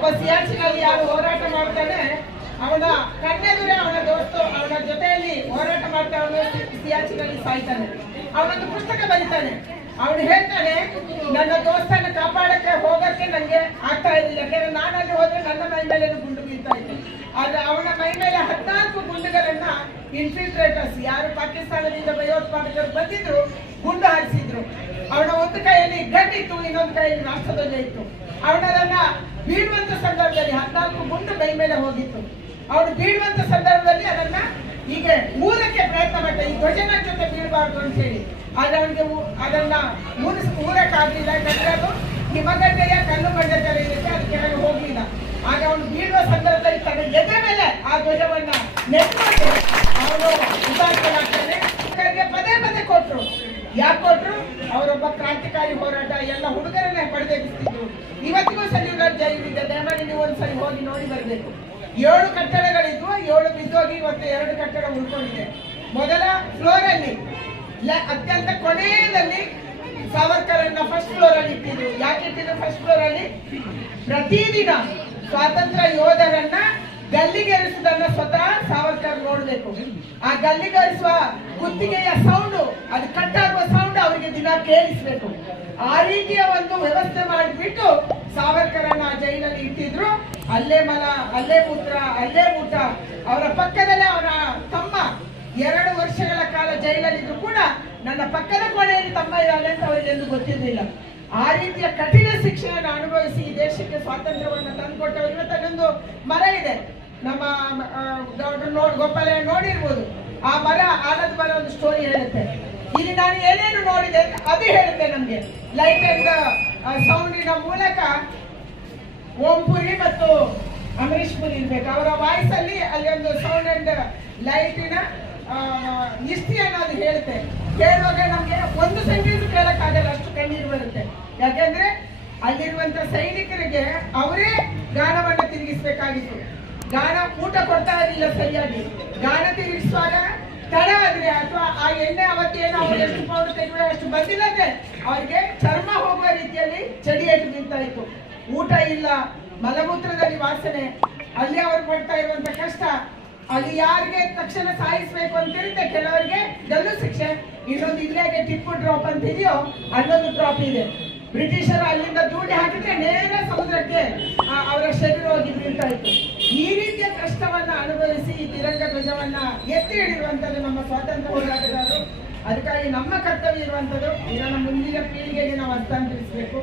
ಒಬ್ಬ ಸಿಯಾಚಿನಲ್ಲಿ ಯಾರು ಹೋರಾಟ ಮಾಡ್ತಾನೆ, ಅವನ ಕಣ್ಣೆದುರೆ ಅವನ ದೋಸ್ತು, ಅವನ ಜೊತೆಯಲ್ಲಿ ಹೋರಾಟ ಮಾಡ್ತಾ ಅವನು ಸಿಯಾಚಿನಲ್ಲಿ ಸಾಯ್ತಾನೆ. ಅವನೊಂದು ಪುಸ್ತಕ ಬರೀತಾನೆ. ಅವನು ಹೇಳ್ತಾನೆ, ನನ್ನ ದೋಸ್ತನ ಕಾಪಾಡಕ್ಕೆ ಹೋಗಕ್ಕೆ ನನಗೆ ಆಗ್ತಾ ಇರಲಿಲ್ಲ. ಯಾಕಂದ್ರೆ ನಾನಲ್ಲಿ ಹೋದ್ರೆ ನನ್ನ ಮೈ ಮೇಲೆ ಗುಂಡು ಬೀಳ್ತಾ ಇತ್ತು. ಆದ್ರೆ ಅವನ ಮೈ ಮೇಲೆ ಹದಿನಾಲ್ಕು ಗುಂಡುಗಳನ್ನ ಇನ್ಫಿಲ್ಟ್ರೇಟರ್ಸ್ ಯಾರು ಪಾಕಿಸ್ತಾನದಿಂದ ಭಯೋತ್ಪಾದಕರು ಬಂದಿದ್ರು, ಗುಂಡು ಹಾರಿಸಿದ್ರು. ಅವನ ಒಂದು ಕೈಯಲ್ಲಿ ಗಟ್ಟಿತ್ತು ಇನ್ನೊಂದು ಕೈಯಲ್ಲಿ ರಾಷ್ಟ್ರಧ್ವಜ ಇತ್ತು. ಅವನದನ್ನ ಬೀಳುವಂತ ಸಂದರ್ಭದಲ್ಲಿ ಹದಿನಾಲ್ಕು ಗುಂಡು ಮೈ ಮೇಲೆ ಹೋಗಿತ್ತು. ಅವಳು ಬೀಳುವಂತ ಸಂದರ್ಭದಲ್ಲಿ ಅದನ್ನ ಹೀಗೆ ಊರಕ್ಕೆ ಪ್ರಯತ್ನ ಮಾಡ್ತಾ, ಈ ಧ್ವಜನ ಜೊತೆ ಬೀಳಬಾರ್ದು ಅಂತ ಹೇಳಿ. ಆದ್ರೆ ಅವನಿಗೆ ಅದನ್ನ ಮೂರಿಸ್ ಊರಕ್ಕಾಗ್ಲಿಲ್ಲ. ಯಾಕಂದ್ರೆ ಅದು ಹಿಮಗಡ್ಡೆಯ ಕಲ್ಲು ಬಂಡೆ ತರ ಇರುತ್ತೆ ಅದು ಕೆಳಗೆ ಹೋಗ್ಲಿಲ್ಲ. ಆಗ ಅವನು ಬೀಳುವ ಸಂದರ್ಭದಲ್ಲಿ ತನ್ನ ಎದೆ ಮೇಲೆ ಆ ಧ್ವಜವನ್ನ ನೆಟ್ಟು ಅವನು ಉದಾಹರಣೆ ಪದೇ ಪದೇ ಕೊಟ್ರು. ಯಾಕೆ ಕೊಟ್ರು? ಅವರೊಬ್ಬ ಕ್ರಾಂತಿಕಾರಿ ಹೋರಾಟ, ಎಲ್ಲ ಹುಡುಗರನ್ನೇ ಬರಬೇಕು ಏಳು ಕಟ್ಟಡಗಳಿದ್ವು, ಏಳು ಬಿದ್ದೋಗಿ ಮತ್ತೆ ಎರಡು ಕಟ್ಟಡ ಉಳ್ಕೊಂಡಿದೆ ಮೊದಲ ಫ್ಲೋರ್ ಅಲ್ಲಿ ಅತ್ಯಂತ ಸಾವರ್ಕರ್ ಸಾವರ್ಕರನ್ನ ಫಸ್ಟ್ ಫ್ಲೋರ್ ಅಲ್ಲಿ ಇಟ್ಟಿದ್ರು. ಯಾಕೆ ಇಟ್ಟಿದ್ರು ಫಸ್ಟ್ ಫ್ಲೋರ್ ಅಲ್ಲಿ? ಪ್ರತಿದಿನ ಸ್ವಾತಂತ್ರ್ಯ ಯೋಧರನ್ನ ಗಲ್ಲಿಗೇರಿಸುವುದನ್ನ ಸ್ವತಃ ಸಾವರ್ಕರ್ ನೋಡಬೇಕು. ಆ ಗಲ್ಲಿಗೇರಿಸುವ ಗುತ್ತಿಗೆಯ ಸೌಂಡ್ ಅದು ಕಟ್ಟಾಗುವ ಸೌಂಡ್ ಅವರಿಗೆ ದಿನ ಕೇಳಿಸ್ಬೇಕು. ಆ ರೀತಿಯ ಒಂದು ವ್ಯವಸ್ಥೆ ಮಾಡಿಬಿಟ್ಟು ಸಾವರ್ಕರನ್ನ ಆ ಜೈಲಲ್ಲಿ ಇಟ್ಟಿದ್ರು. ಅಲ್ಲೇ ಮಲ ಅಲ್ಲೇ ಮೂತ್ರ ಅಲ್ಲೇ ಊಟ ಅವರ ಪಕ್ಕದಲ್ಲೇ ಅವರ ತಮ್ಮ. ಎರಡು ವರ್ಷಗಳ ಕಾಲ ಜೈಲಲ್ಲಿದ್ರು ಕೂಡ ನನ್ನ ಪಕ್ಕದ ಕೋಣೆಯಲ್ಲಿ ತಮ್ಮ ಇದ್ದಾರೆ ಅಂತ ಅವರಿಗೆ ಎಂದು ಗೊತ್ತಿರಲಿಲ್ಲ. ಆ ರೀತಿಯ ಕಠಿಣ ಶಿಕ್ಷೆಯನ್ನು ಅನುಭವಿಸಿ ಈ ದೇಶಕ್ಕೆ ಸ್ವಾತಂತ್ರ್ಯವನ್ನು ತಂದುಕೊಟ್ಟವರು ಇವತ್ತೊಂದು ಮರ ಇದೆ. ನಮ್ಮ ಆ, ಗೌಡ್ರು ನೋ ಗೋಪಾಲ ನೋಡಿರ್ಬೋದು. ಆ ಮರ ಆಲದ ಮರ ಒಂದು ಸ್ಟೋರಿ ಹೇಳುತ್ತೆ. ಇಲ್ಲಿ ನಾನು ಏನೇನು ನೋಡಿದೆ ಅದು ಹೇಳುತ್ತೆ ನಮ್ಗೆ. ಲೈಟ್ ಅಂಡ್ ಓಂ ಪುರಿ ಮತ್ತು ಅಮರೀಶ್ ಪುರಿ ಇರ್ಬೇಕು. ಅವರ ವಾಯ್ಸ್ ಅಲ್ಲಿ ಒಂದು ಸೌಂಡ್ ಅಂಡ್ ಲೈಟಿನ ಹಿಸ್ಟ್ರಿಯನ್ನು ಅದು ಹೇಳುತ್ತೆ. ಕೇಳುವಾಗ ನಮಗೆ ಒಂದು ಸೆಂಟೆನ್ಸ್ ಕೇಳಕ್ಕಾಗಲ್ಲ ಅಷ್ಟು ಕಣ್ಣೀರು ಬರುತ್ತೆ. ಯಾಕೆಂದ್ರೆ ಅಲ್ಲಿರುವಂತ ಸೈನಿಕರಿಗೆ ಅವರೇ ಗಾನವನ್ನು ತಿರುಗಿಸ್ಬೇಕಾಗಿತ್ತು. ಗಾನ ಊಟ ಕೊಡ್ತಾ ಇರಲಿಲ್ಲ ಸರಿಯಾಗಿ. ಗಾನ ತಿರುಗಿಸುವಾಗ ತಡ ಆದ್ರೆ, ಅಥವಾ ಆ ಎಣ್ಣೆ ಅವತ್ತೇನು ಅವ್ರು ಎಷ್ಟು ಪೌಡರ್ ತೆಗೆದ್ರೆ ಅಷ್ಟು ಬಂದಿಲ್ಲದೆ ಅವ್ರಿಗೆ ಚರ್ಮ ಹೋಗುವ ರೀತಿಯಲ್ಲಿ ಚಡಿಯೇಟು ನಿಂತಾಯಿತು. ಊಟ ಇಲ್ಲ, ಮಲಮೂತ್ರದಲ್ಲಿ ವಾಸನೆ, ಅಲ್ಲಿ ಅವ್ರು ಪಡ್ತಾ ಇರುವಂತ ಕಷ್ಟ, ಅಲ್ಲಿ ಯಾರಿಗೆ ತಕ್ಷಣ ಸಾಯಿಸ್ಬೇಕು ಅಂತ ಇರುತ್ತೆ, ಕೆಲವರಿಗೆ ಗಲ್ಲು ಶಿಕ್ಷೆ. ಇನ್ನೊಂದು ಇಲ್ಲೇಗೆ ಟಿಪ್ಪು ಡ್ರಾಪ್ ಅಂತ ಇದೆಯೋ, ಅಲ್ಲೊಂದು ಡ್ರಾಪ್ ಇದೆ. ಬ್ರಿಟಿಷರು ಅಲ್ಲಿಂದ ದೂಡಿ ಹಾಕಿದ್ರೆ ನೇರ ಸಮುದ್ರಕ್ಕೆ ಅವರ ಶರೀರ ಹೋಗಿ ಬೀಳ್ತಾ ಇತ್ತು. ಈ ರೀತಿಯ ಕಷ್ಟವನ್ನ ಅನುಭವಿಸಿ ಈ ತಿರಂಗ ಧ್ವಜವನ್ನ ಎತ್ತಿ ಹಿಡಿಯುವಂತದ್ದು ನಮ್ಮ ಸ್ವಾತಂತ್ರ್ಯ ಹೋರಾಟಗಾರರು. ಅದಕ್ಕಾಗಿ ನಮ್ಮ ಕರ್ತವ್ಯ ಇರುವಂತದ್ದು ಇದನ್ನ ಮುಂದಿನ ಪೀಳಿಗೆಗೆ ನಾವು ಹಸ್ತಾಂತರಿಸಬೇಕು.